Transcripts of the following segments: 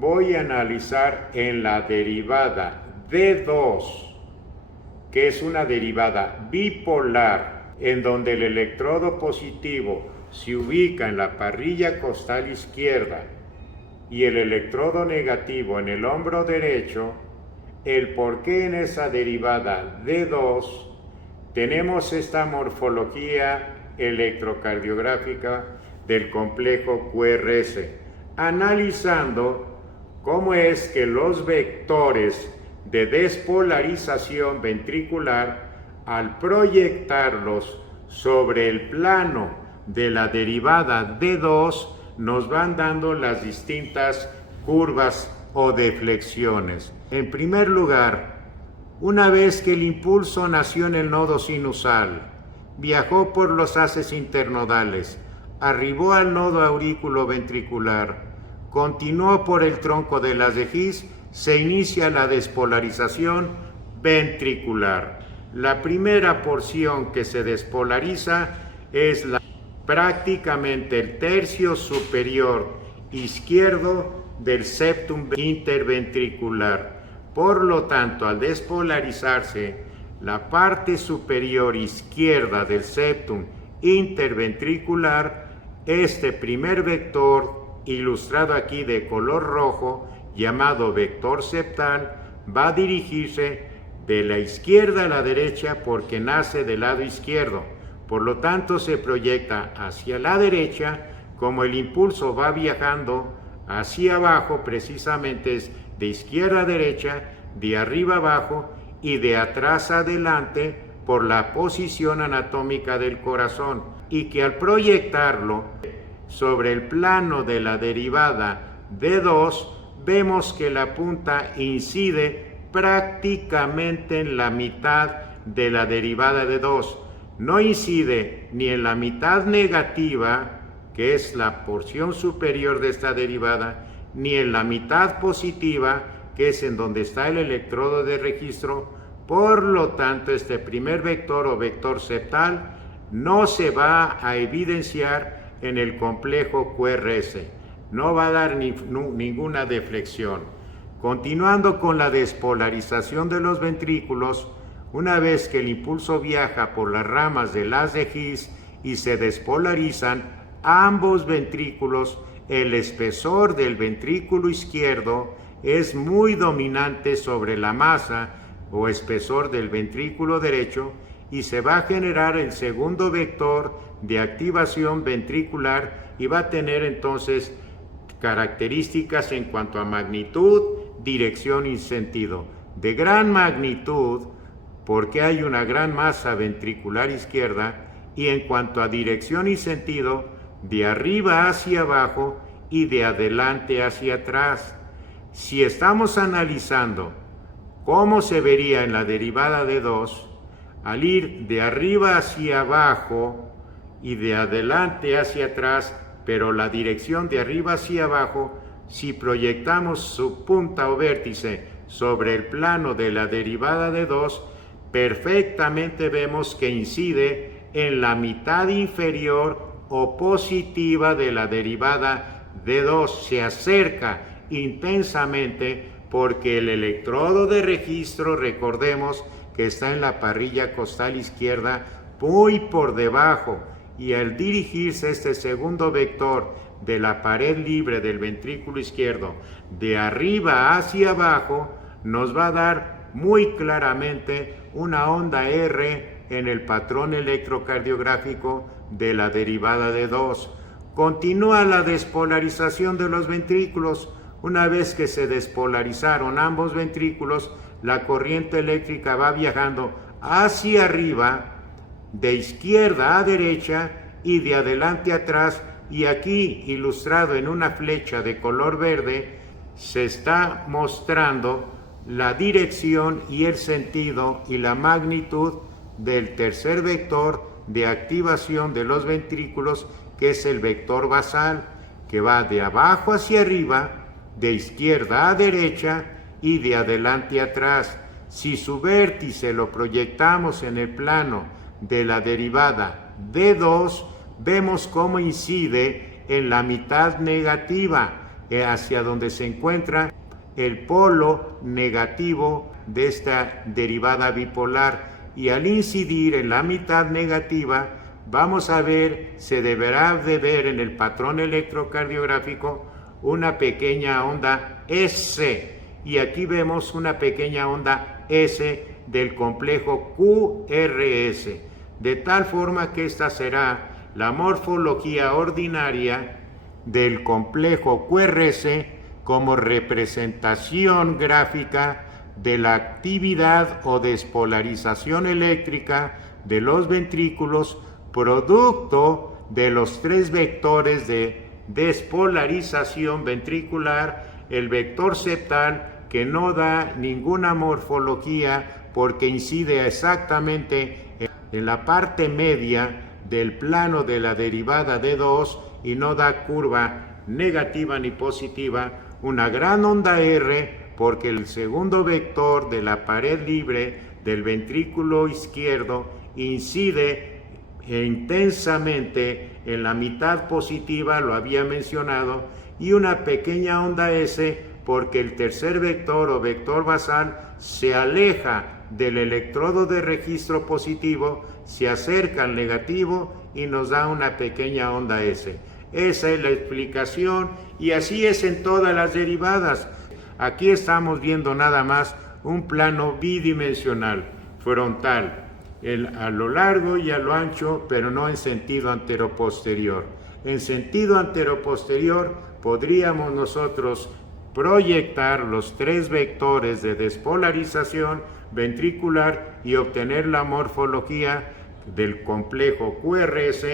voy a analizar en la derivada D2, que es una derivada bipolar, en donde el electrodo positivo se ubica en la parrilla costal izquierda y el electrodo negativo en el hombro derecho, el por qué en esa derivada D2 tenemos esta morfología electrocardiográfica del complejo QRS, analizando cómo es que los vectores de despolarización ventricular, al proyectarlos sobre el plano de la derivada D2, nos van dando las distintas curvas o deflexiones. En primer lugar, una vez que el impulso nació en el nodo sinusal, viajó por los haces internodales, arribó al nodo aurículo-ventricular, continuó por el tronco de las de His, se inicia la despolarización ventricular. La primera porción que se despolariza es prácticamente el tercio superior izquierdo del septum interventricular. Por lo tanto, al despolarizarse la parte superior izquierda del septum interventricular, este primer vector, ilustrado aquí de color rojo, llamado vector septal, va a dirigirse de la izquierda a la derecha porque nace del lado izquierdo. Por lo tanto, se proyecta hacia la derecha. Como el impulso va viajando hacia abajo, precisamente es de izquierda a derecha, de arriba a abajo y de atrás a adelante por la posición anatómica del corazón, y que al proyectarlo sobre el plano de la derivada D2, vemos que la punta incide prácticamente en la mitad de la derivada D2. No incide ni en la mitad negativa, que es la porción superior de esta derivada, ni en la mitad positiva, que es en donde está el electrodo de registro. Por lo tanto, este primer vector o vector septal no se va a evidenciar en el complejo QRS, no va a dar ninguna deflexión. Continuando con la despolarización de los ventrículos, una vez que el impulso viaja por las ramas del haz de His y se despolarizan ambos ventrículos, el espesor del ventrículo izquierdo es muy dominante sobre la masa o espesor del ventrículo derecho, y se va a generar el segundo vector de activación ventricular y va a tener entonces características en cuanto a magnitud, dirección y sentido. De gran magnitud, porque hay una gran masa ventricular izquierda, y en cuanto a dirección y sentido, de arriba hacia abajo y de adelante hacia atrás. Si estamos analizando cómo se vería en la derivada de 2, al ir de arriba hacia abajo y de adelante hacia atrás, pero la dirección de arriba hacia abajo, si proyectamos su punta o vértice sobre el plano de la derivada de 2, perfectamente vemos que incide en la mitad inferior o positiva de la derivada de 2, se acerca intensamente porque el electrodo de registro, recordemos que está en la parrilla costal izquierda, muy por debajo, y al dirigirse este segundo vector de la pared libre del ventrículo izquierdo de arriba hacia abajo, nos va a dar muy claramente una onda R en el patrón electrocardiográfico de la derivada de 2. Continúa la despolarización de los ventrículos. Una vez que se despolarizaron ambos ventrículos, la corriente eléctrica va viajando hacia arriba, de izquierda a derecha y de adelante a atrás, y aquí ilustrado en una flecha de color verde se está mostrando la dirección y el sentido y la magnitud del tercer vector de activación de los ventrículos, que es el vector basal, que va de abajo hacia arriba, de izquierda a derecha y de adelante a atrás. Si su vértice lo proyectamos en el plano de la derivada D2, vemos cómo incide en la mitad negativa, hacia donde se encuentra el polo negativo de esta derivada bipolar, y al incidir en la mitad negativa vamos a ver, se deberá de ver en el patrón electrocardiográfico una pequeña onda S, y aquí vemos una pequeña onda S del complejo QRS, de tal forma que esta será la morfología ordinaria del complejo QRS como representación gráfica de la actividad o despolarización eléctrica de los ventrículos, producto de los tres vectores de despolarización ventricular, el vector septal, que no da ninguna morfología porque incide exactamente en la parte media del plano de la derivada D2 y no da curva negativa ni positiva, una gran onda R, porque el segundo vector de la pared libre del ventrículo izquierdo incide intensamente en la mitad positiva, lo había mencionado, y una pequeña onda S porque el tercer vector o vector basal se aleja del electrodo de registro positivo, se acerca al negativo y nos da una pequeña onda S. Esa es la explicación, y así es en todas las derivadas. Aquí estamos viendo nada más un plano bidimensional, frontal, a lo largo y a lo ancho, pero no en sentido anteroposterior. En sentido anteroposterior podríamos nosotros proyectar los tres vectores de despolarización ventricular y obtener la morfología del complejo QRS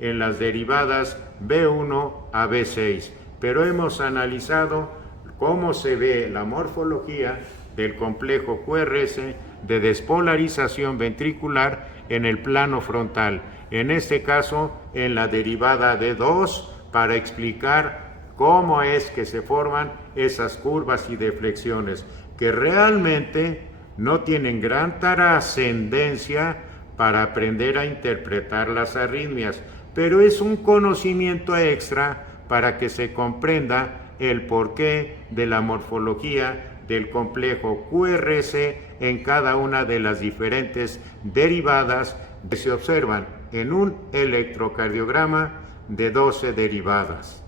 en las derivadas B1 a B6. Pero hemos analizado cómo se ve la morfología del complejo QRS de despolarización ventricular en el plano frontal, en este caso en la derivada D2, para explicar cómo es que se forman esas curvas y deflexiones, que realmente no tienen gran trascendencia para aprender a interpretar las arritmias, pero es un conocimiento extra para que se comprenda el porqué de la morfología del complejo QRS en cada una de las diferentes derivadas que se observan en un electrocardiograma de 12 derivadas.